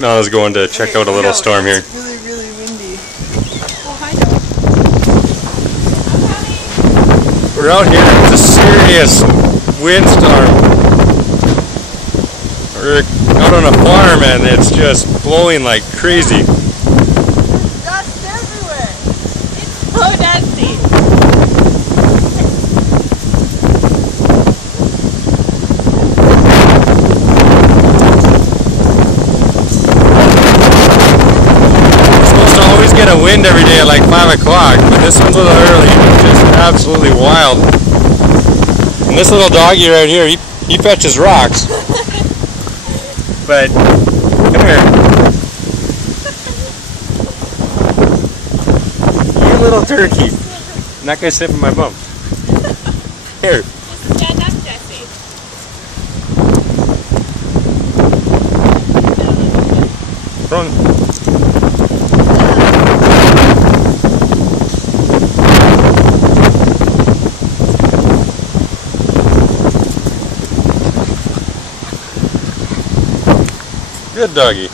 Nala's going to check out a little storm here. It's really, really windy. Oh, hi, Noah. We're out here. It's a serious windstorm. We're out on a farm and it's just blowing like crazy. There's dust everywhere. It's so dusty. Get a wind every day at like 5 o'clock, but this one's a little early. It's just absolutely wild. And this little doggy right here, he fetches rocks. But come here. You little turkey. I'm not gonna sit in my bum. Here. Just stand up, Jesse. Run. Good doggy.